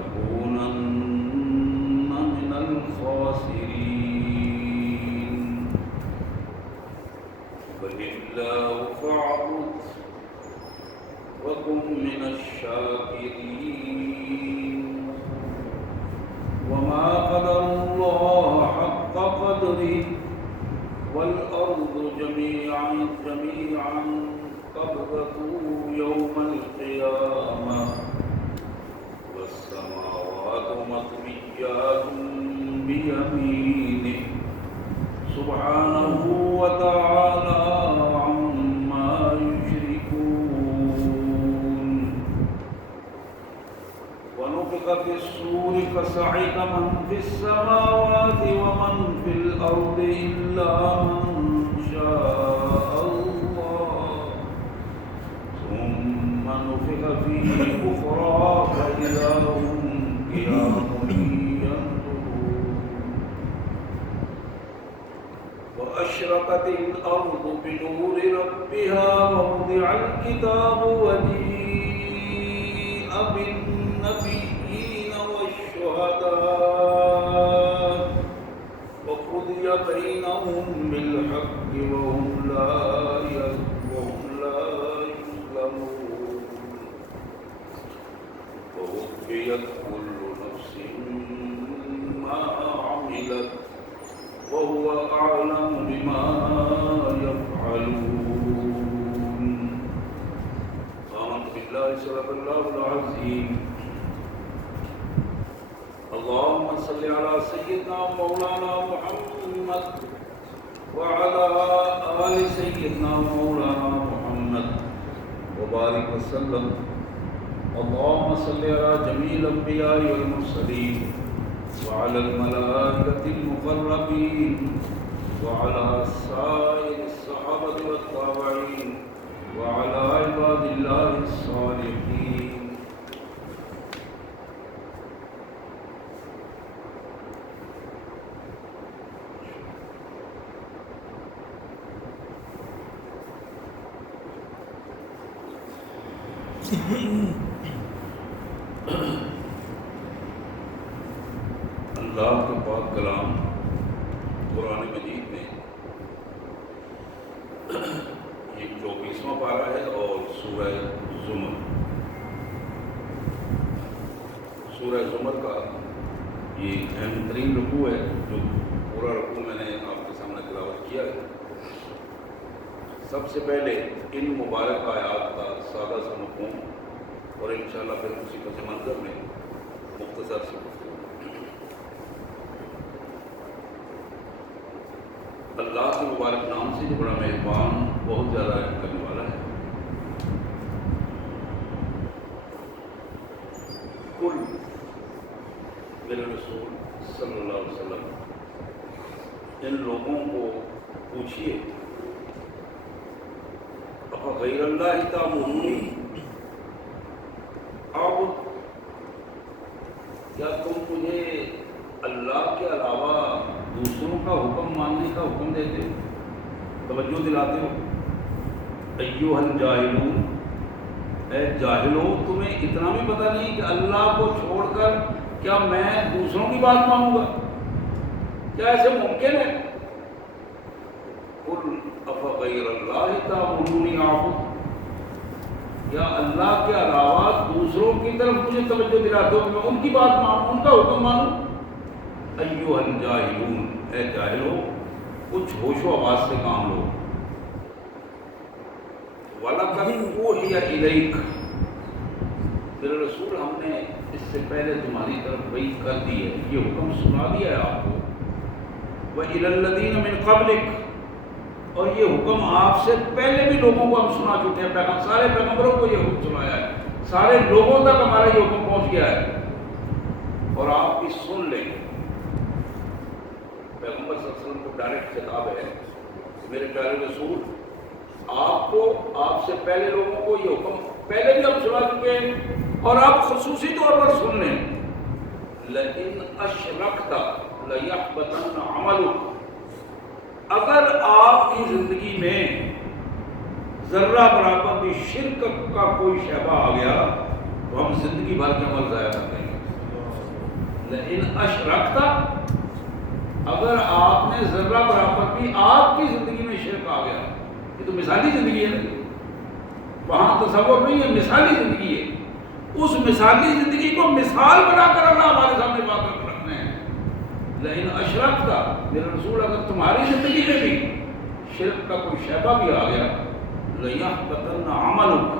تكونن من الخاسرين بل الله فاعبد وكن من الشاكرين وما قدر الله حق قدره والأرض جميعا قبضته يوم القيامة والسماوات مطويات بيمينه سبحانه وتعالى عما يشركون ونفخ في الصور فصعق من في السماوات ومن في الأرض إلا من شاء الله ثم نفخ فيه أخرى فإذا هم قيام ينظرون وأشرقت الأرض بنور ربها ووضع الكتاب وجيء بالنبيين والشهداء وقضي بينهم بالحق وهم لا يظلمون ووفيت كل نفس ما عملت وهو أعلم بما يفعلون آمنت بالله صدق الله العظيم اللهم صل على سيدنا مولانا محمد وعلى آل سيدنا مولانا محمد وبارك وسلم اللهم صل على جميع الأنبياء والمرسلين وعلى الملائكة المقربين وعلى سائر الصحابة والتابعين وعلى عباد الله الصالحين اللہ کے پاک کلام قرآن مجید میں یہ 24واں پارہ ہے اور سورہ زمر کا یہ اہم ترین رکوع ہے جو پورا رکوع میں نے آپ کے سامنے تلاوت کیا ہے۔ سب سے پہلے ان مبارک آیات کا سادہ سا مفہوم اور انشاءاللہ پھر اسی پس منظر میں مختصر سی گفتگو۔ اللہ کے مبارک نام سے جو بڑا مہربان بہت زیادہ رحم کرنے والا ہے۔ کل میرے رسول صلی اللہ علیہ وسلم ان لوگوں کو پوچھئے غیر اللہ تعبدونی اعبد، کیا تم مجھے اللہ کے علاوہ دوسروں کا حکم ماننے کا حکم دیتے ہو، توجہ دلاتے ہو؟ ایھا الجاہلون، اے جاہلو تمہیں اتنا بھی پتہ نہیں کہ اللہ کو چھوڑ کر کیا میں دوسروں کی بات مانوں گا؟ کیا ایسے ممکن ہے؟ قل افغیر اللہ تعبدونی اعبد، یا اللہ کے علاوہ دوسروں کی طرف مجھے توجہ دلاتے ہو کہ میں ان کی بات مانوں، ان کا حکم مانوں؟ ایھا الجاہلون، اے جاہلو کچھ ہوش و آواز سے کام لو۔ وَلَقَدْ أُوحِيَ إِلَيْكَ، میرے رسول ہم نے اس سے پہلے تمہاری طرف وحی کر دی ہے، یہ حکم سنا دیا ہے آپ کو۔ وَإِلَى الَّذِينَ مِن قَبْلِكَ، اور یہ حکم آپ سے پہلے بھی لوگوں کو ہم سنا چکے ہیں، سارے پیغمبروں کو یہ حکم سنایا ہے، سارے لوگوں تک ہمارا یہ حکم پہنچ گیا ہے، اور آپ بھی سن لیں۔ پیغمبر صلی اللہ علیہ وسلم کو ڈائریکٹ خطاب ہے، میرے پیارے رسول آپ کو، آپ سے پہلے لوگوں کو یہ حکم پہلے بھی ہم سنا چکے ہیں، اور آپ خصوصی طور پر سن لیں۔ لَئِنْ أَشْرَكْتَ لَيَحْبَطَنَّ عَمَلُكَ، اگر آپ کی زندگی میں ذرہ برابر بھی شرک کا کوئی شعبہ آ گیا تو ہم زندگی بھر کے عمل ضائع کر دیں گے۔ لئن اشرکتا، اگر آپ نے ذرہ برابر بھی آپ کی زندگی میں شرک آ گیا، یہ تو مثالی زندگی ہے نا، وہاں تصور نہیں ہے، مثالی زندگی ہے، اس مثالی زندگی کو مثال بنا کر اللہ ہمارے سامنے بات رکھنا ہے. لئن اشرکتا، میرے رسول اگر تمہاری زندگی میں بھی شرک کا کوئی شیبہ بھی آ گیا، لَيَحْبَطَنَّ عَمَلُكَ،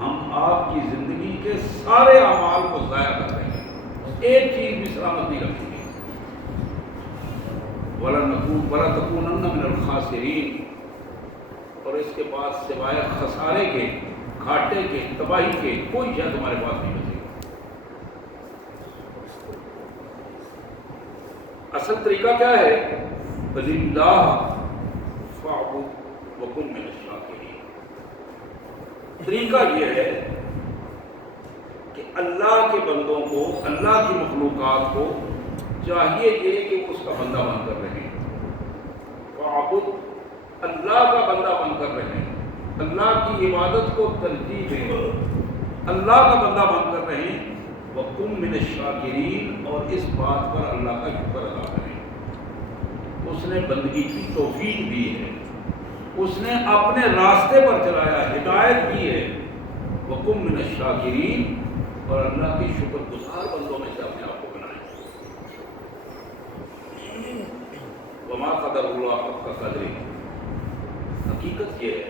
ہم آپ کی زندگی کے سارے اعمال کو ضائع کر دیں گے، ایک چیز بھی سلامت نہیں رکھیں گے. وَلَتَكُونَنَّ مِنَ الْخَاسِرِينَ، اور اس کے بعد سوائے خسارے کے، گھاٹے کے، تباہی کے کوئی شے تمہارے پاس نہیں بچے گا. اصل طریقہ کیا ہے؟ فَلِلَّهِ فَاعْبُدْ وَكُن مِّنَ الشَّاكِرِينَ. طریقہ یہ ہے کہ اللہ کے بندوں کو، اللہ کی مخلوقات کو چاہیے یہ کہ اس کا بندہ بن کر رہیں. فَاعْبُدْ، اللہ کا بندہ بن کر رہیں، اللہ کی عبادت کو ترجیح دیں، اللہ کا بندہ بن کر رہیں. وَكُن مِّنَ الشَّاكِرِينَ، اور اس بات پر اللہ کا شکر ادا کریں. اس نے بندگی کی توفیق دی ہے، اس نے اپنے راستے پر چلایا، ہدایت کی ہے. وَكُن مِّنَ الشَّاكِرِينَ، اور اللہ کے شکر گزار بندوں میں سے اپنے آپ کو بنائیں. وَمَا قَدَرُ اللَّهَ حَقَّ قَدْرِهِ، حقیقت یہ ہے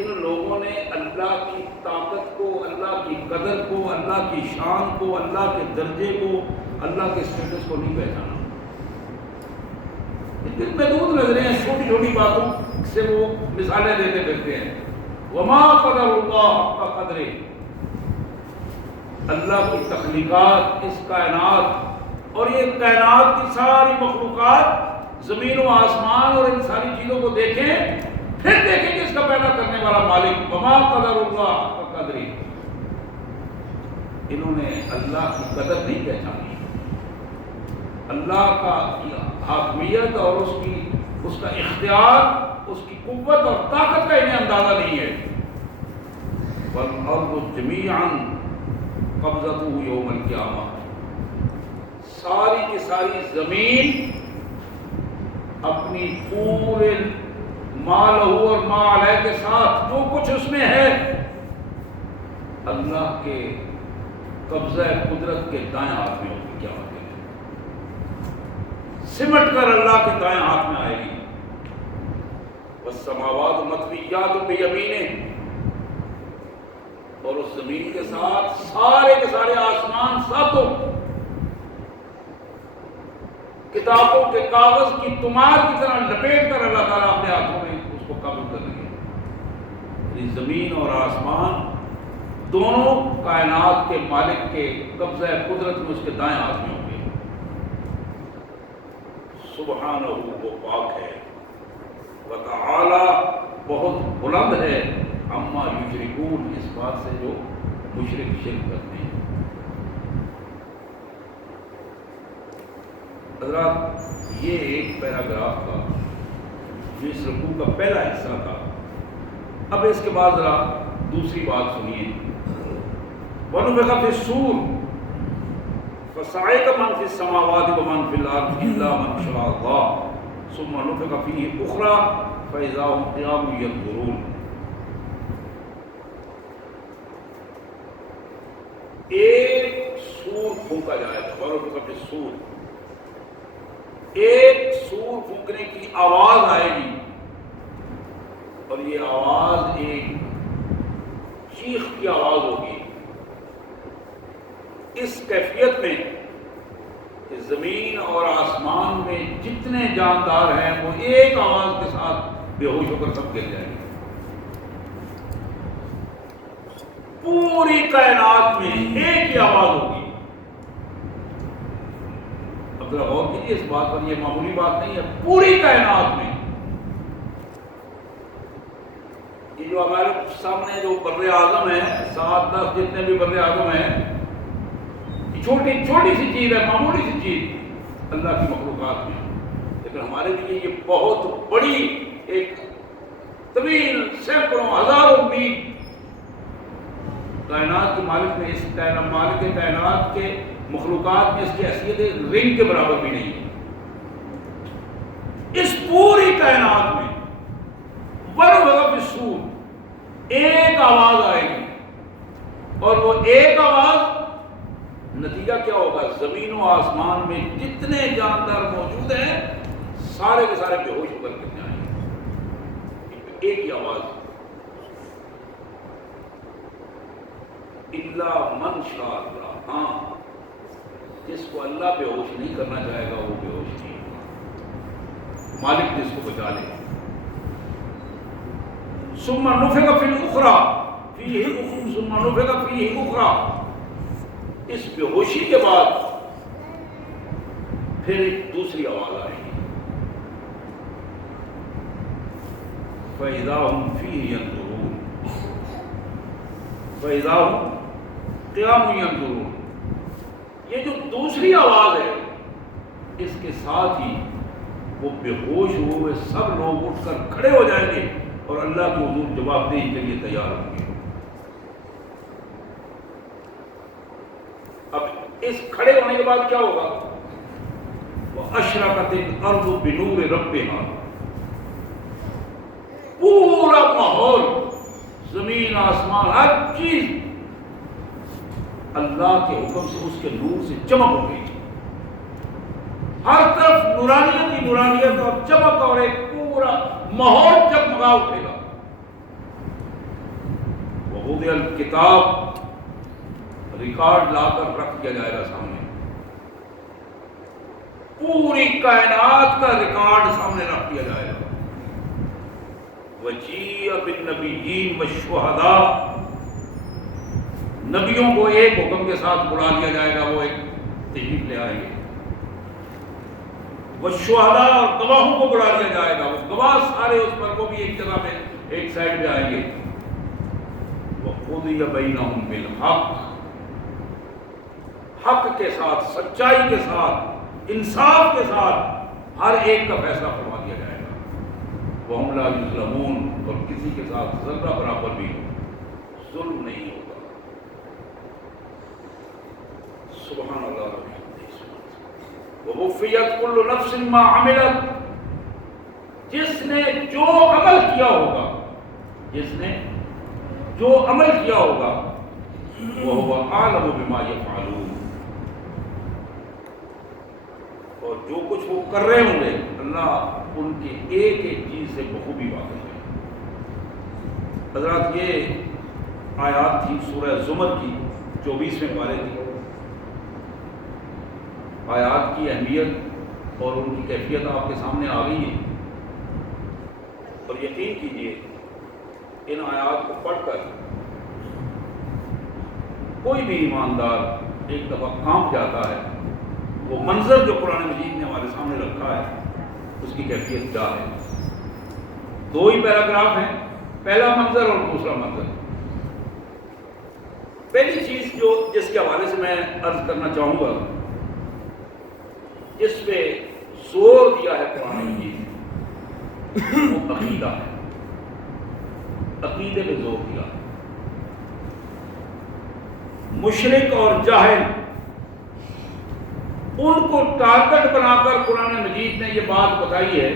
ان لوگوں نے اللہ کی طاقت کو، اللہ کی قدر کو، اللہ کی شان کو، اللہ کے درجے کو، اللہ کے اسٹیٹس کو نہیں پہچانا. دل میں دودھ نظریں ہیں، چھوٹی چھوٹی باتوں سے وہ مثالیں دیتے پھرتے ہیں. وَمَا قَدَرُ اللَّهَ حَقَّ قَدْرِهِ، اللہ کی تخلیقات، اس کائنات، اور یہ کائنات کی ساری مخلوقات، زمین و آسمان اور ان ساری چیزوں کو دیکھیں، پھر دیکھیں کہ اس کا پیدا کرنے والا مالک. وَمَا قَدَرُ اللَّهَ حَقَّ قَدْرِهِ، انہوں نے اللہ کی قدر نہیں پہچانی، اللہ کا حاکمیت اور اس کا اختیار، اس کی قوت اور طاقت کا انہیں اندازہ نہیں ہے. وَالْأَرْضُ جَمِيعًا قَبْضَتُهُ يَوْمَ الْقِيَامَةِ، ساری کی ساری زمین اپنی پورے ما لہو اور ما علیہ کے ساتھ جو کچھ اس میں ہے، اللہ کے قبضہ قدرت کے دائیں ہاتھ میں ہوگی. کیا بات ہے، سمٹ کر اللہ کے دائیں ہاتھ میں آئے گی. وَالسَّمَاوَاتُ مَطْوِيَّاتٌ بِيَمِينِهِ، اور اس زمین کے ساتھ سارے کے سارے آسمان ساتوں کتابوں کے کاغذ کی تمار کی طرح لپیٹ کر اللہ تعالیٰ اپنے ہاتھوں میں اس کو قابو کر لیں گے. زمین اور آسمان دونوں کائنات کے مالک کے قبضہ قدرت میں اس کے دائیں ہاتھ میں ہوں گے. سبحانہ، وہ پاک ہے، وتعالی، بہت بلند ہے، عما یشرکون، اس بات سے جو مشرک شرک کرتے ہیں. حضرات، یہ ایک پیراگراف تھا جو اس رکوع کا پہلا حصہ تھا. اب اس کے بعد ذرا دوسری بات سنیے. وَنُفِخَ فِي الصُّورِ فَصَعِقَ مَنْ فِي السَّمَاوَاتِ وَمَنْ فِي الْأَرْضِ إِلَّا مَنْ شَاءَ اللَّهُ ثُمَّ نُفِخَ فِيهِ أُخْرَى فَإِذَا هُمْ قِيَامٌ يَنظُرُونَ. ایک سور پھونکا جائے گا. وَنُفِخَ فِي الصُّورِ، ایک سور پھونکنے کی آواز آئے گی، اور یہ آواز ایک چیخ کی آواز ہوگی. اس کیفیت میں کہ زمین اور آسمان میں جتنے جاندار ہیں وہ ایک آواز کے ساتھ بے ہوش ہو کر سب گر جائیں گے. پوری کائنات میں ایک ہی آواز ہوگی. اب ذرا غور کیجیے اس بات پر، یہ معمولی بات نہیں ہے. پوری کائنات میں، یہ جو ہمارے سامنے جو بر اعظم ہے، 7-10 جتنے بھی بر اعظم ہیں، چھوٹی چھوٹی سی چیز ہے، معمولی سی چیز اللہ کی مخلوقات میں، لیکن ہمارے لیے یہ بہت بڑی ایک طویل سینکڑوں ہزاروں میل کائنات کے مالک میں اس مالک کائنات کے مخلوقات میں اس کی حیثیت رنگ کے برابر بھی نہیں ہے. اس پوری کائنات میں ورغ الصور ایک آواز آئے گی، اور وہ ایک آواز نتیجہ کیا ہوگا؟ زمین و آسمان میں جتنے جاندار موجود ہیں سارے کے سارے بے ہوش ہو کر کے آئیں گے. ایک ہی آواز. الا من شاء اللہ، ہاں جس کو اللہ بے ہوش نہیں کرنا چاہے گا وہ بے ہوش نہیں ہوگا، مالک جس کو بچا لے. ثم نفخ فی الاخری فیہ ثم نفخ فیہ اخری، اس بے ہوشی کے بعد پھر ایک دوسری آواز آئے گی. فَإِذَا هُمْ فِيهِ يَنظُرُونَ فَإِذَا هُمْ قِيَامٌ يَنظُرُونَ. یہ جو دوسری آواز ہے اس کے ساتھ ہی وہ بے ہوش ہوئے سب لوگ اٹھ کر کھڑے ہو جائیں گے اور اللہ کے حضور جواب دہی کے لیے تیار ہوں گے. اب اس کھڑے ہونے کے بعد کیا ہوگا؟ وَأَشْرَقَتِ الْأَرْضُ بِنُورِ رَبِّهَا، پورا ماحول، زمین آسمان ہر چیز اللہ کے حکم سے اس کے نور سے چمک ہو گئی. ہر طرف نورانیت ہی نورانیت اور چمک، اور ایک پورا ماحول جگمگا اٹھے گا. وَوُضِعَ الْكِتَابُ، ریکارڈ لا کر رکھ دیا جائے گا سامنے، پوری کائنات کا ریکارڈ سامنے رکھ دیا جائے گا. وَجِيءَ بِالنَّبِيِّينَ وَالشُّهَدَاءِ، نبیوں کو ایک حکم کے ساتھ بلا دیا جائے گا، وہ ایک تشریف لے آئیں گے. وَالشُّهَدَاء، اور گواہوں کو بلا دیا جائے گا، وہ گواہ سارے اس پر کو بھی ایک جگہ میں ایک سائڈ پہ آئیں گے. وَقُضِيَ بَيْنَهُم بِالْحَقِّ، حق کے ساتھ، سچائی کے ساتھ، انصاف کے ساتھ ہر ایک کا فیصلہ فرما دیا جائے گا. وَهُمْ لَا يُظْلَمُونَ، اور کسی کے ساتھ ذرہ برابر بھی ظلم نہیں ہوگا. سبحان اللہ. وَوُفِّيَتْ كُلُّ نَفْسٍ مَّا عَمِلَتْ، جس نے جو عمل کیا ہوگا، جس نے جو عمل کیا ہوگا، وَهُوَ أَعْلَمُ بِمَا يَفْعَلُونَ، اور جو کچھ وہ کر رہے ہوں گے اللہ ان کے ایک ایک چیز سے بخوبی واقف ہے. حضرات یہ آیات تھی سورہ زمر کی 24ویں پارے کی. آیات کی اہمیت اور ان کی کیفیت آپ کے سامنے آ گئی ہے، اور یقین کیجئے ان آیات کو پڑھ کر کوئی بھی ایماندار ایک دفعہ کانپ جاتا ہے. وہ منظر جو قرآن مجید نے ہمارے سامنے رکھا ہے اس کی کیفیت کیا ہے. دو ہی پیراگراف ہیں، پہلا منظر اور دوسرا منظر. پہلی چیز جو جس کے حوالے سے میں عرض کرنا چاہوں گا، جس پہ زور دیا ہے قرآن مجید، وہ عقیدہ ہے. عقیدے پہ زور دیا. مشرک اور جاہل ان کو ٹارگٹ بنا کر قرآن مجید نے یہ بات بتائی ہے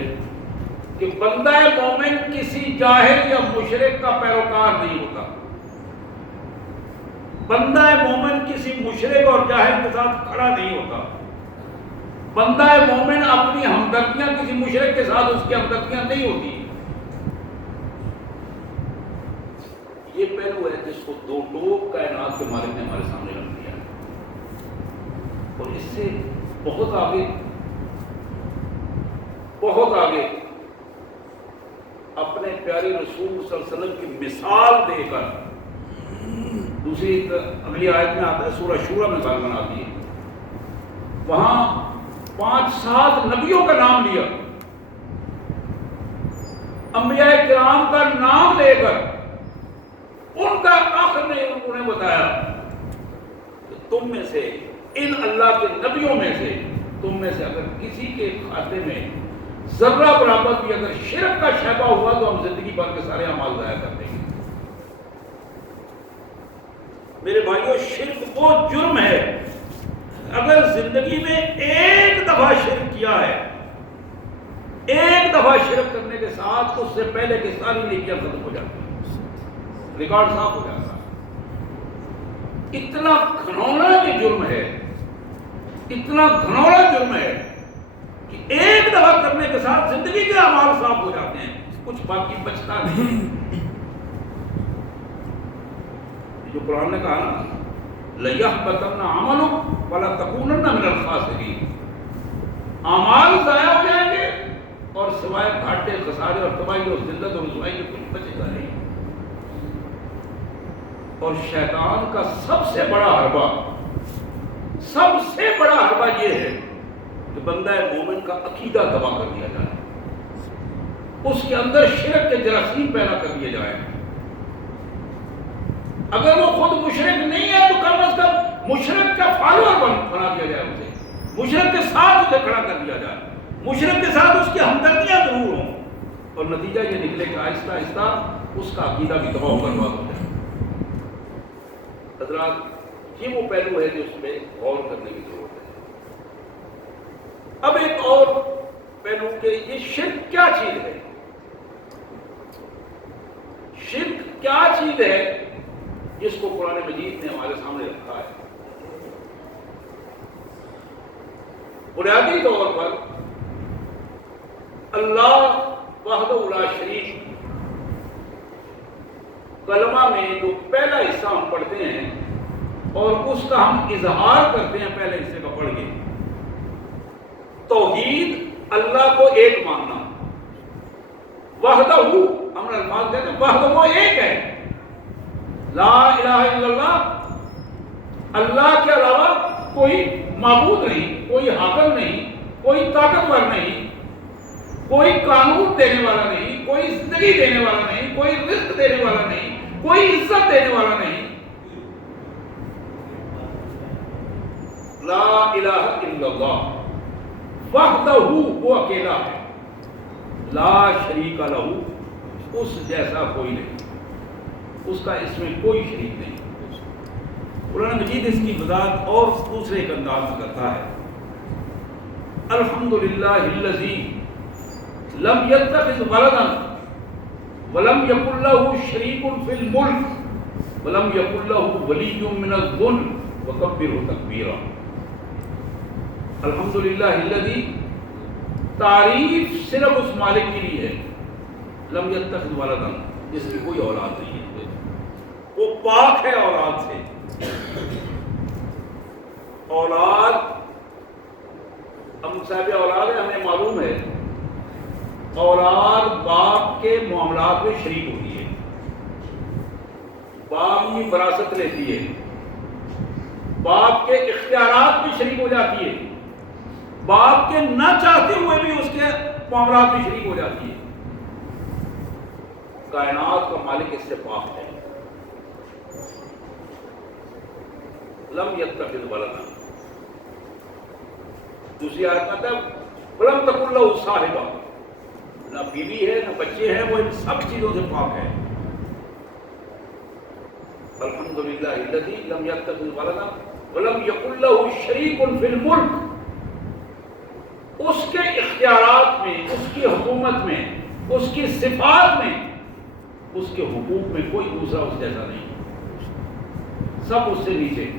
کہ بندہ مومن کسی جاہل یا مشرک کا پیروکار نہیں ہوتا. بندہ مومن کسی مشرک اور جاہل کے ساتھ کھڑا نہیں ہوتا. بندہ مومن اپنی ہمدردیاں کسی مشرک کے ساتھ اس کی ہمدردیاں نہیں ہوتی. یہ پہلو ہے جس کو دو ٹوک کائنات کے مالک نے ہمارے سامنے رکھ دیا ہے. اور اس سے بہت آگے اپنے پیارے رسول صلی اللہ علیہ وسلم کی مثال دے کر، دوسری اگلی آیت میں آتا ہے سورہ شورى میں مثال بنا دی ہے. وہاں 5-7 نبیوں کا نام لیا، انبیاء کرام کا نام لے کر ان کا آخر میں انہیں بتایا کہ تم میں سے، ان اللہ کے نبیوں میں سے، تم میں سے اگر کسی کے کھاتے میں ذرہ برابر بھی اگر شرک کا شائبہ ہوا تو ہم زندگی بھر کے سارے اعمال ضائع کر دیں گے. میرے بھائیوں شرک وہ جرم ہے، اگر زندگی میں ایک دفعہ شرک کیا ہے، ایک دفعہ شرک کرنے کے ساتھ اس سے پہلے کی ساری نیکیاں ختم ہو جاتی ہیں، ریکارڈ صاف ہو جاتا ہے۔ اتنا گھنونا یہ جرم ہے، اتنا گھنونا جرم ہے کہ ایک دفعہ کرنے کے ساتھ زندگی کے اعمال صاف ہو جاتے ہیں، کچھ باقی بچتا نہیں۔ جو قرآن نے کہا نا لَيَحْبَطَنَّ عَمَلُكَ وَلَا تَكُونَنَّ مِنَ الْخَاسِرِينَ، اعمال ضائع ہو جائیں گے اور سوائے گھاٹے، خسارے اور تباہی اور ذلت اور رسوائی کے کچھ بچے گا نہیں۔ اور شیطان کا سب سے بڑا حربہ، سب سے بڑا حربہ یہ ہے کہ بندہ مومن کا عقیدہ تباہ کر دیا جائے، اس کے اندر شرک کے جراثیم پیدا کر دیے جائیں۔ اگر وہ خود مشرک نہیں ہے تو کم از کم مشرک کا فالوور بنا دیا جائے، اسے مشرک کے ساتھ اسے کھڑا کر دیا جائے، مشرک کے ساتھ اس کی ہمدردیاں ضرور ہوں، اور نتیجہ یہ نکلے کہ آہستہ آہستہ اس کا عقیدہ بھی تباہ و برباد ہو جائے۔ حضرات یہ وہ پہلو ہے جو اس میں غور کرنے کی ضرورت ہے۔ اب ایک اور پہلو کہ یہ شرک کیا چیز ہے، شرک کیا چیز ہے جس کو قرآن مجید نے ہمارے سامنے رکھا ہے۔ بنیادی طور پر اللہ وحدہ لا شریک کلمہ میں جو پہلا حصہ ہم پڑھتے ہیں اور اس کا ہم اظہار کرتے ہیں، پہلے حصے کا پڑھ کے توحید، اللہ کو ایک ماننا، وحدہ ہم الفاظ کہتے ہیں وحدہ وہ ایک ہے، لا الہ الا اللہ، اللہ کے علاوہ کوئی معبود نہیں، کوئی حاکم نہیں، کوئی طاقتور نہیں، کوئی قانون دینے والا نہیں، کوئی زندگی دینے والا نہیں، کوئی رزق دینے والا نہیں، کوئی عزت دینے والا نہیں، لا الہ الا اللہ وحدہ وہ اکیلا ہے، لا شریک لہ اس جیسا کوئی نہیں، اس کا اس میں کوئی شریک نہیں۔ قرآن مجید اس کی وضاحت اور دوسرے ایک انداز میں کرتا ہے، الحمدللہ الذی لم یتخذ ولدا ولم یکن لہ شریک فی الملک ولم یکن لہ ولی من الذل وکبرہ تکبیرا۔ الحمدللہ الذی، تعریف صرف اس مالک کے لیے ہے، لم یتخذ ولدا، جس کی کوئی اولاد نہیں ہے، وہ پاک ہے اولاد سے۔ اولاد، ہم صاحب اولاد ہے، ہمیں معلوم ہے اولاد باپ کے معاملات میں شریک ہوتی ہے، باپ کی وراثت لیتی ہے، باپ کے اختیارات میں شریک ہو جاتی ہے، باپ کے نہ چاہتے ہوئے بھی اس کے معاملات میں شریک ہو جاتی ہے۔ کائنات کا مالک اس سے پاک ہے، لم یتخذ ولدا۔ دوسری آیت میں ہے ولم تکن لہ صاحبہ، نہ بیوی ہے نہ بچے ہیں، وہ ان سب چیزوں سے پاک ہے۔ الحمدللہ الذی لم یتخذ ولدا ولم یکن لہ شریک فی الملک، اس کے اختیارات میں، اس کی حکومت میں، اس کی صفات میں، اس کے حقوق میں کوئی دوسرا اس جیسا نہیں، سب اس سے نیچے،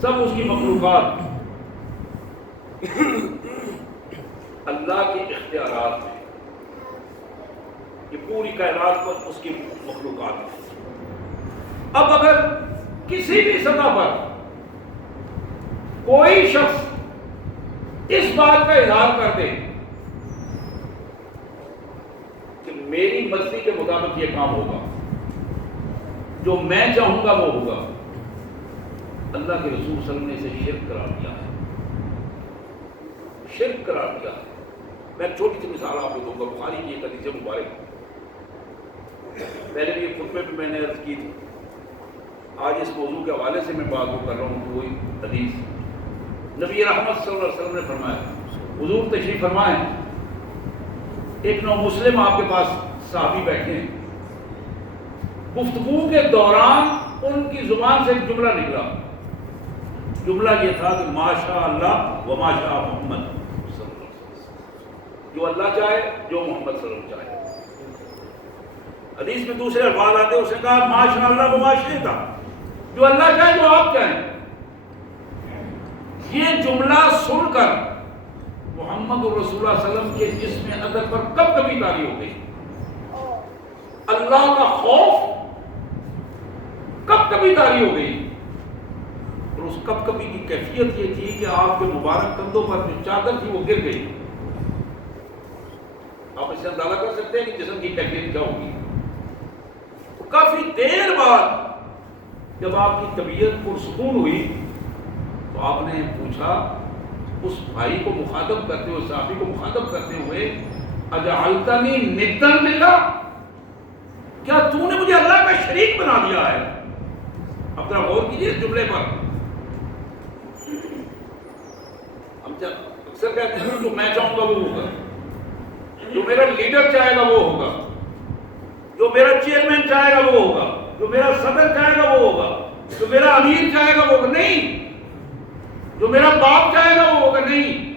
سب اس کی مخلوقات اللہ کے اختیارات میں، یہ پوری کائنات پر اس کی مخلوقات ہیں۔ اب اگر کسی بھی سطح پر کوئی شخص اس بات کا اظہار کر دے کہ میری مرضی کے مطابق یہ کام ہوگا، جو میں چاہوں گا وہ ہوگا، اللہ کے رسول صلی اللہ علیہ وسلم نے اسے شرک قرار دیا ہے، شرک قرار دیا ہے۔ میں ایک چھوٹی سی مثال آپ کو دوں گا، بخاری کی ایک حدیث مبارک، پہلے بھی ایک خطبے میں نے عرض کی تھی، آج اس موضوع کے حوالے سے میں بات کر رہا ہوں کہ وہی حدیث نبی رحمت صلی اللہ علیہ وسلم نے فرمایا، حضور تشریف فرمائیں، ایک نو مسلم آپ کے پاس صحابی بیٹھے ہیں، گفتگو کے دوران ان کی زبان سے ایک جملہ نکلا. جملہ یہ تھا کہ ماشاء اللہ و ماشاء محمد صلی اللہ علیہ وسلم. جو اللہ چاہے، جو محمد صلی اللہ علیہ وسلم چاہے. حدیث میں دوسرے الفاظ آتے ہیں، اس نے کہا ماشاء اللہ و ما شئت، جو اللہ چاہے، جو آپ چاہیں. یہ جملہ سن کر محمد رسول اللہ صلی اللہ علیہ وسلم کے جسم ادب پر کب کبھی طاری ہو گئی. اللہ کا خوف کب کبھی طاری ہو گئی. اور اس کب کبھی کی کیفیت یہ تھی کہ آپ کے مبارک کندھوں پر جو چادر تھی وہ گر گئی. آپ اس سے اندازہ کر سکتے ہیں کہ جسم کی کیفیت کیا ہوگی. کافی دیر بعد جب آپ کی طبیعت پرسکون ہوئی تو آپ نے پوچھا اس بھائی کو مخاطب کرتے ہوئے، صحابی کو مخاطب کرتے ہوئے، اجعلتنی ندًا للہ، کیا تو نے مجھے اللہ کا شریک بنا دیا ہے. اب ذرا غور کیجیے اس جملے پر. ہم اکثر کہتے ہیں جو میں چاہوں گا وہ ہوگا، جو میرا لیڈر چاہے گا وہ ہوگا، جو میرا چیئرمین چاہے گا وہ ہوگا، جو میرا صدر چاہے گا وہ ہوگا، جو میرا امیر چاہے گا وہ ہوگا. نہیں، جو میرا باپ چاہے گا وہ ہوگا. نہیں.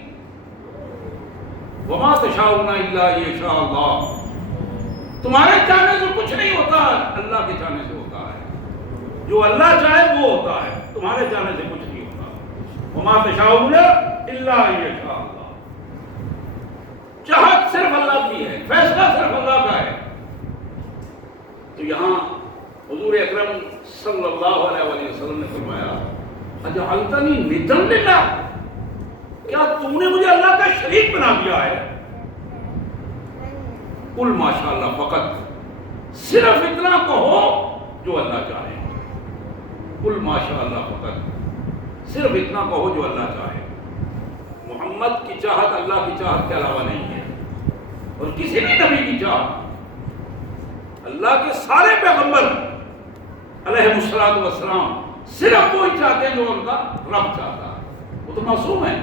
وما تشاءون الا یشاء اللہ، تمہارے چاہنے سے کچھ نہیں ہوتا، اللہ کے چاہنے سے ہوتا ہے. جو اللہ چاہے وہ ہوتا ہے، تمہارے چاہنے سے کچھ نہیں ہوتا. وما تشاءون الا یشاء اللہ. چاہت صرف اللہ کی ہے، فیصلہ صرف اللہ کا ہے. تو یہاں حضور اکرم صلی اللہ علیہ وسلم نے فرمایا اجعلتنی ندًا للہ، کیا تم نے مجھے اللہ کا شریک بنا دیا ہے. قل ماشاء اللہ فقط، صرف اتنا کہو جو اللہ چاہے. قل ماشاء اللہ فقط، صرف اتنا کہو جو اللہ چاہے. محمد کی چاہت اللہ کی چاہت کے علاوہ نہیں ہے، اور کسی بھی نبی کی چاہت. اللہ کے سارے پیغمبر علیہ السلام صرف وہی چاہتے ہیں جو ان کا رب چاہتا ہے. وہ تو معصوم ہے،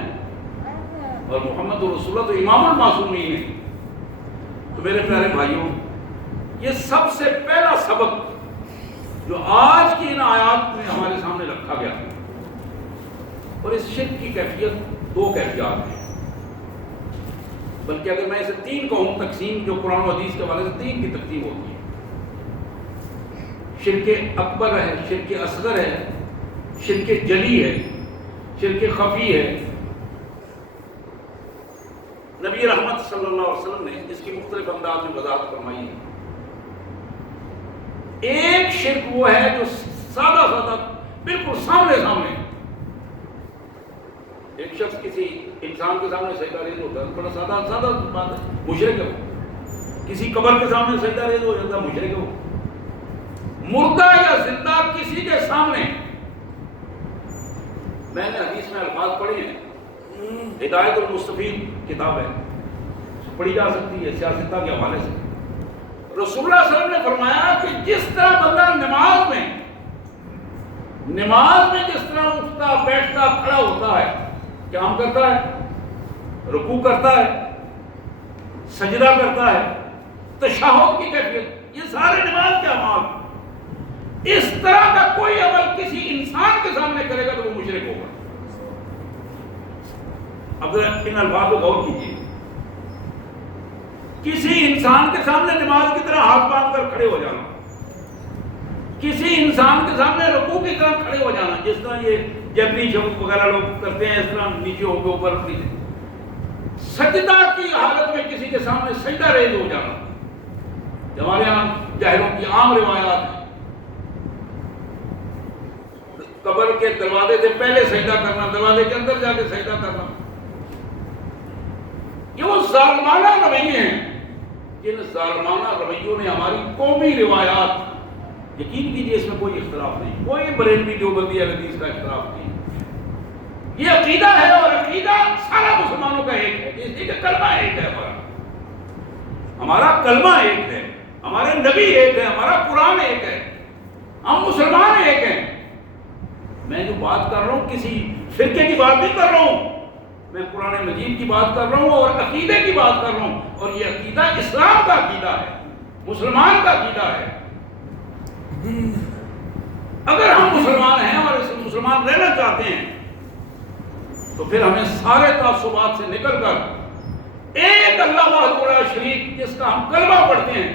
اور محمد رسول اللہ تو امام المعصومین ہے. تو میرے پیارے بھائیوں، یہ سب سے پہلا سبق جو آج کی ان آیات میں ہمارے سامنے رکھا گیا، اور اس شرک کی کیفیت دو کیفیات ہیں، بلکہ اگر میں اسے تین کہوں تقسیم، جو قرآن و حدیث کے حوالے سے تین کی تقسیم ہوتی ہے. شرک اکبر ہے، شرک اصغر ہے، شرک جلی ہے، شرک خفی ہے. نبی رحمت صلی اللہ علیہ وسلم نے اس کی مختلف انداز میں وضاحت فرمائی ہے. ایک شرک وہ ہے جو سادہ سادہ بالکل سامنے سامنے، ایک شخص کسی انسان کے سامنے سجدہ ریز ہوتا ہے، بڑا سادہ سادہ بات ہے، مشرک ہے وہ. کسی قبر کے سامنے سجدہ ریز ہو جاتا ہے، مشرک ہے وہ. مردہ یا زندہ کسی کے سامنے، میں نے حدیث میں الفاظ پڑھے ہیں، ہدایت المستفید کتاب ہے، پڑھی جا سکتی ہے سیاستہ کے حوالے سے. رسول اللہ صلی اللہ علیہ وسلم نے فرمایا کہ جس طرح بندہ نماز میں جس طرح اٹھتا بیٹھتا کھڑا ہوتا ہے، قیام کرتا ہے، رکوع کرتا ہے، سجدہ کرتا ہے، تشہد کی کیفیت، یہ سارے نماز کے اعمال، اس طرح کا کوئی عمل کسی انسان کے سامنے کرے گا تو وہ مشرک ہوگا. اب ان الفاظ کو غور کیجیے. کسی انسان کے سامنے نماز کی طرح ہاتھ باندھ کر کھڑے ہو جانا، کسی انسان کے سامنے رکوع کی طرح کھڑے ہو جانا، جس طرح یہ جبری شمس وغیرہ لوگ کرتے ہیں، اس طرح نیچے ہو کے اوپر نیچے. سجدہ کی حالت میں کسی کے سامنے سجدہ ریز ہو جانا، ہمارے یہاں جاہلوں کی عام روایات ہیں. قبر کے دروازے سے پہلے سجدہ کرنا، دروازے کے اندر جا کے سجدہ کرنا، یہ وہ ظالمانہ رویے ہیں جن ظالمانہ رویوں نے ہماری قومی روایات، یقین کیجیے اس میں کوئی اختلاف نہیں، کوئی بریلوی دیوبندی حدیث کا اختلاف نہیں. یہ عقیدہ ہے، اور عقیدہ سارا مسلمانوں کا ایک ہے، اس لیے کلمہ ایک ہے. ہمارا کلمہ ایک ہے، ہمارے نبی ایک ہے، ہمارا قرآن ایک ہے، ہم مسلمان ایک ہیں. میں جو بات کر رہا ہوں کسی فرقے کی بات نہیں کر رہا ہوں، میں قرآن مجید کی بات کر رہا ہوں اور عقیدے کی بات کر رہا ہوں. اور یہ عقیدہ اسلام کا عقیدہ ہے، مسلمان کا عقیدہ ہے. اگر ہم مسلمان ہیں اور اس مسلمان رہنا چاہتے ہیں تو پھر ہمیں سارے تعصبات سے نکل کر ایک اللہ وحدہ لا شریک جس کا ہم کلمہ پڑھتے ہیں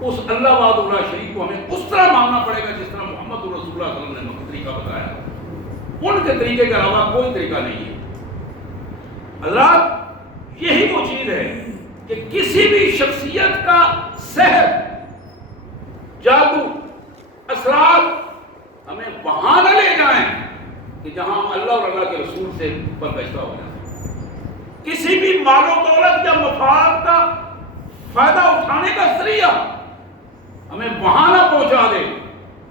اس اللہ وحدہ لا شریک کو ہمیں اس طرح ماننا پڑے گا جس طرح محمد رسول اللہ صلی اللہ علیہ وسلم نے طریقہ بتایا. ان کے طریقے کے علاوہ کوئی طریقہ نہیں ہے. حضرات یہی وہ چیز ہے کہ کسی بھی شخصیت کا سحر، جادو، اثرات ہمیں وہاں نہ لے جائیں کہ جہاں ہم اللہ اور اللہ کے رسول سے برگشتہ ہو جائیں. کسی بھی مال و دولت یا مفاد کا فائدہ اٹھانے کا ذریعہ ہمیں وہاں نہ پہنچا دے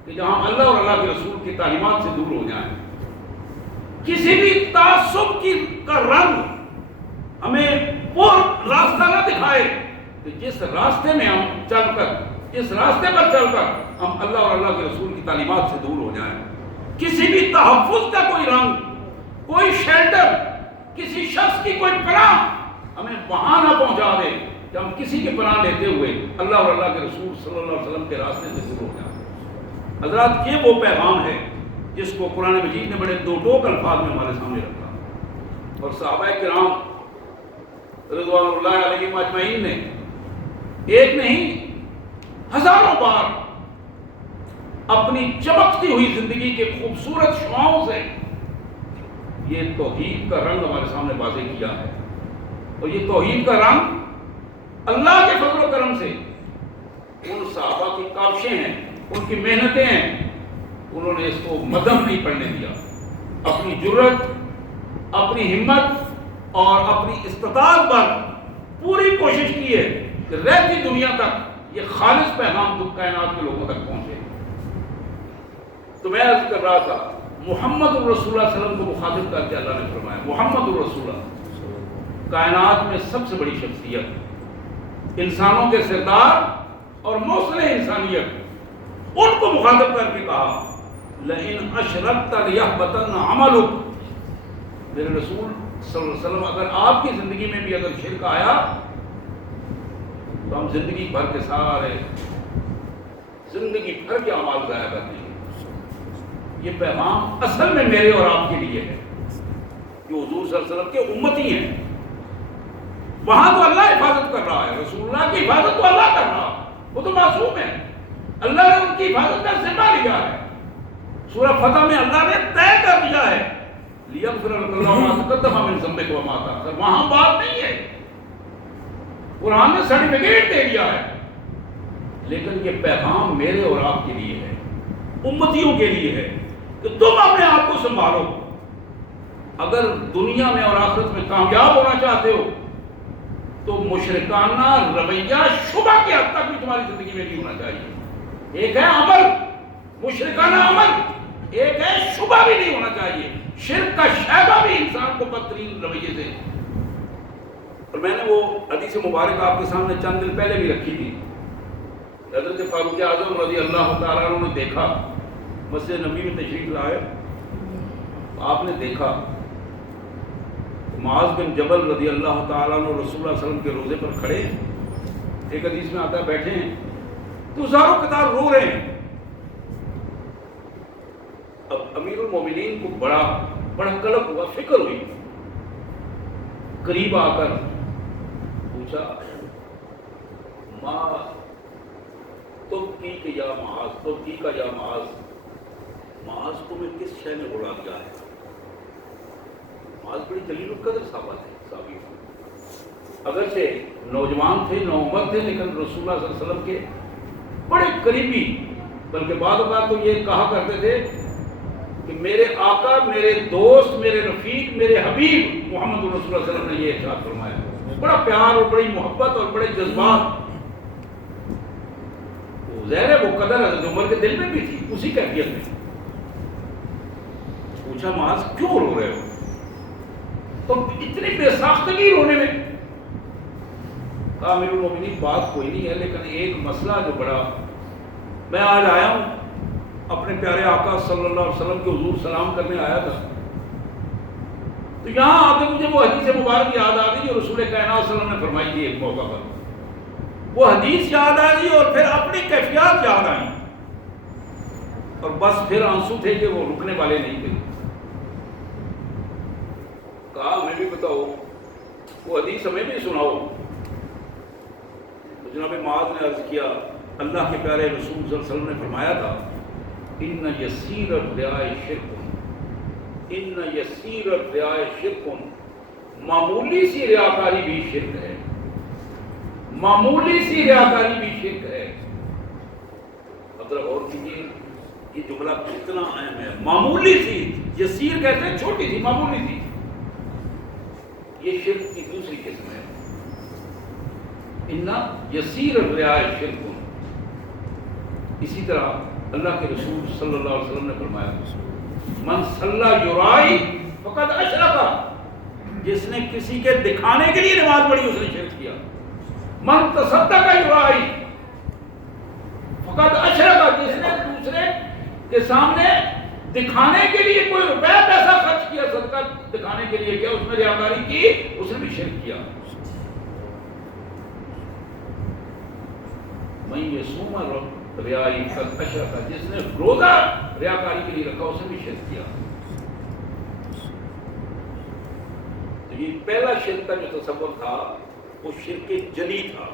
کہ جہاں ہم اللہ اور اللہ کے رسول کی تعلیمات سے دور ہو جائیں. کسی بھی تعصب کا رنگ ہمیں وہ راستہ نہ دکھائے کہ جس راستے میں ہم چل کر، جس راستے پر چل کر ہم اللہ اور اللہ کے رسول کی تعلیمات سے دور ہو جائیں. کسی بھی تحفظ کا کوئی رنگ، کوئی شیلٹر، کسی شخص کی کوئی پناہ ہمیں وہاں نہ پہنچا دے کہ ہم کسی کی پناہ لیتے ہوئے اللہ اور اللہ کے رسول صلی اللہ علیہ وسلم کے راستے سے دور ہو جائیں. حضرات یہ وہ پیغام ہے جس کو قرآن مجید نے بڑے دو ٹوک الفاظ میں ہمارے سامنے رکھا، اور صحابہ کرام رضوان اللہ علیہم اجمعین نے ایک نہیں ہزاروں بار اپنی چمکتی ہوئی زندگی کے خوبصورت شعاعوں سے یہ توحید کا رنگ ہمارے سامنے واضح کیا ہے. اور یہ توحید کا رنگ اللہ کے فضل و کرم سے ان صحابہ کی کاوشیں ہیں، ان کی محنتیں ہیں، انہوں نے اس کو مدھم نہیں پڑنے دیا. اپنی جرت، اپنی ہمت اور اپنی استطاعت پر پوری کوشش کی ہے کہ رہتی دنیا تک یہ خالص پیغام کائنات کے لوگوں تک پہنچے. تو میں عرض کر رہا تھا محمد الرسول اللہ صلی اللہ علیہ وسلم کو مخاطب کر کے اللہ نے فرمایا محمد الرسول اللہ کائنات میں سب سے بڑی شخصیت، انسانوں کے سردار اور موصل انسانیت، ان کو مخاطب کر کے کہا لئن اشرکت لیحبطن عملک. میرے رسول صلی اللہ علیہ وسلم اگر آپ کی زندگی میں بھی اگر شرک آیا تو ہم زندگی بھر کے سارے زندگی بھر کے اعمال ضائع کرتے ہیں. یہ پیغام اصل میں میرے اور آپ کے لیے ہے کہ حضور صلی اللہ علیہ وسلم کے امتی ہیں. وہاں تو اللہ حفاظت کر رہا ہے، رسول اللہ کی حفاظت تو اللہ کر رہا ہے، وہ تو معصوم ہے، اللہ نے ان کی حفاظت کا ذمہ لیا ہے. سورہ فتح میں اللہ نے طے کر دیا ہے لیغفر لک اللہ ما تقدم من ذنبک وما تأخر. وہاں بات نہیں ہے، قرآن نے سرٹیفکیٹ دے دیا ہے. لیکن یہ پیغام میرے اور آپ کے لیے ہے، امتیوں کے لیے ہے کہ تم اپنے آپ کو سنبھالو. اگر دنیا میں اور آخرت میں کامیاب ہونا چاہتے ہو تو مشرکانہ رویہ شبہ کے حد تک بھی تمہاری زندگی میں نہیں ہونا چاہیے. ایک ہے عمل، مشرکانہ عمل، ایک ہے شبہ بھی نہیں ہونا چاہیے. شرک کا شائبہ بھی انسان کو بدترین رویے سے. اور میں نے وہ حدیث مبارک آپ کے سامنے چند دن پہلے بھی رکھی تھی. حضرت فاروق اعظم رضی اللہ تعالیٰ عنہ نے دیکھا، مسجد نبی میں تشریف لائے، آپ نے دیکھا معاذ بن جبل رضی اللہ تعالیٰ عنہ رسول اللہ صلی اللہ علیہ وسلم کے روزے پر کھڑے ہیں. ایک حدیث میں آتا ہے بیٹھے ہیں تو ہزاروں قطار رو رہے ہیں. اب امیر المومنین کو بڑا قلق ہوا، فکر ہوئی. قریب آ کر پوچھا ماں تبکی کہ یا معاذ، تبکی کا یا معاذ، معاذ کو میں کس شے نے اڑا دیا ہے؟ معاذ بڑی جلیل القدر صحابی تھے، اگرچہ نوجوان تھے، نوعمر تھے، لیکن رسول اللہ صلی اللہ علیہ وسلم کے بڑے قریبی، بلکہ بعض اوقات تو یہ کہا کرتے تھے کہ میرے آقا، میرے دوست، میرے رفیق، میرے حبیب محمد رسول اللہ صلی اللہ علیہ وسلم نے یہ ارشاد فرمایا. بڑا پیار اور بڑی محبت اور بڑے جذبات. ظاہر ہے وہ قدر حضرت عمر کے دل میں بھی تھی، اسی کیفیت میں. پوچھا معاذ کیوں رو رہے ہو؟ تو اتنی بے ساختگی رونے میں. کہا امیر المومنین بات کوئی نہیں ہے، لیکن ایک مسئلہ جو بڑا، میں آج آیا ہوں اپنے پیارے آقا صلی اللہ علیہ وسلم کے حضور سلام کرنے آیا تھا، تو یہاں آ کے مجھے وہ حدیث مبارک یاد آ گئی جو رسول کائنات صلی اللہ علیہ وسلم نے فرمائی تھی ایک موقع پر. وہ حدیث یاد آ گئی اور پھر اپنی کیفیات یاد آئی. اور بس پھر آنسو تھے کہ وہ رکنے والے نہیں تھے. کہا ہمیں بھی بتاؤ، وہ حدیث ہمیں بھی سناؤ. تو جناب معاذ نے عرض کیا، اللہ کے پیارے رسول صلی اللہ علیہ وسلم نے فرمایا تھا، ان یسیر الریاء شرک، ان یسیر الریاء شرک، معمولی سی ریاکاری بھی شرک ہے، معمولی سی ریاکاری بھی شرک ہے. اب ذرا غور کیجیے یہ جملہ کتنا اہم ہے. معمولی سی، یسیر کہتے ہیں چھوٹی سی، معمولی سی. یہ شرک کی دوسری قسم ہے. ان یسیر الریاء شرک. اسی طرح اللہ کے رسول صلی اللہ علیہ وسلم نے فرمایا، من صلی یرائی فقد اشرک، جس نے کسی کے دکھانے کے لیے نماز پڑھی اس نے شرک کیا. من تصدق یرائی فقد اشرک، جس نے دوسرے کے سامنے دکھانے کے لیے کوئی روپے پیسہ خرچ کیا، صدقہ دکھانے کے لیے کیا، اس میں ریاکاری کی، اس نے بھی شرک کیا. میں یصوم ریائی فقد اشرک، جس نے روزہ ریاکاری کے لیے رکھا اس نے بھی شرک کیا. تو یہ پہلا شرک کا جو تصور تھا وہ شرک جلی تھا.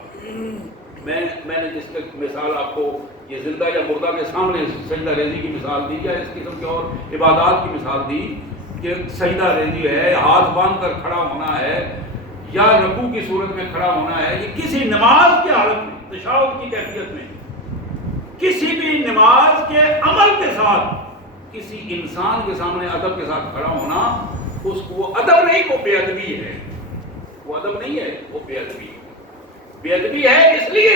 میں نے جس کی مثال آپ کو یہ زندہ یا مردہ کے سامنے سجدہ ریزی کی مثال دی، یا اس قسم کے اور عبادات کی مثال دی کہ سجدہ ریزی ہے، ہاتھ باندھ کر کھڑا ہونا ہے، یا رکوع کی صورت میں کھڑا ہونا ہے. یہ کسی نماز کی حالت میں، تشہد کی کیفیت میں، کسی بھی نماز کے عمل کے ساتھ کسی انسان کے سامنے ادب کے ساتھ کھڑا ہونا، اس کو وہ ادب نہیں، وہ بے ادبی ہے. وہ ادب نہیں ہے، وہ بے ادبی ہے. بے ادبی ہے اس لیے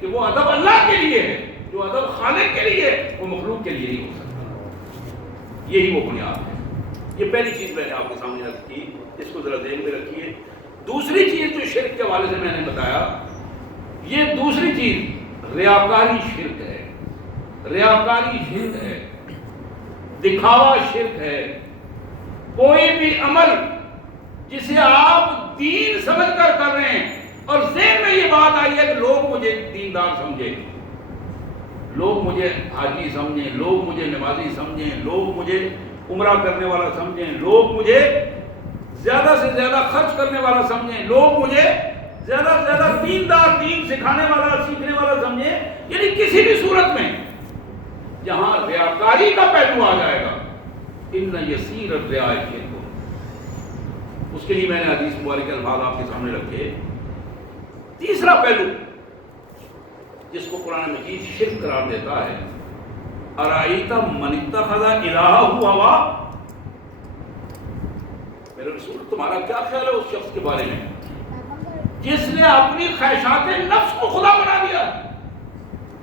کہ وہ ادب اللہ کے لیے ہے. جو ادب خالق کے لیے ہے وہ مخلوق کے لیے نہیں ہو سکتا. یہی وہ بنیاد ہے. یہ پہلی چیز میں نے آپ کے سامنے رکھی، اس کو ذرا ذہن میں رکھیے. دوسری چیز جو شرک کے حوالے سے میں نے بتایا، یہ دوسری چیز ریاکاری شرک ہے. ریاکاری شرک ہے، دکھاوا شرک ہے. کوئی بھی عمل جسے آپ دین سمجھ کر کر رہے ہیں اور ذہن میں یہ بات آئی ہے کہ لوگ مجھے دیندار سمجھیں، لوگ مجھے حاجی سمجھیں، لوگ مجھے نمازی سمجھیں، لوگ مجھے عمرہ کرنے والا سمجھیں، لوگ مجھے زیادہ سے زیادہ خرچ کرنے والا سمجھیں، لوگ مجھے زیادہ سے زیادہ دیندار، دین سکھانے والا، سیکھنے والا سمجھیں. یعنی کسی بھی صورت میں جہاں ریاکاری کا پہلو آ جائے گا، ان یسیر الریاء شرک. اس کے لیے میں نے حدیث مبارک کے الفاظ آپ کے سامنے رکھے. تیسرا پہلو جس کو قرآن مجید شرک قرار دیتا ہے، ارائیت من اتخذ الہہ ہوا، میرے رسول تمہارا کیا خیال ہے اس شخص کے بارے میں جس نے اپنی خواہشات نفس کو خدا بنا دیا.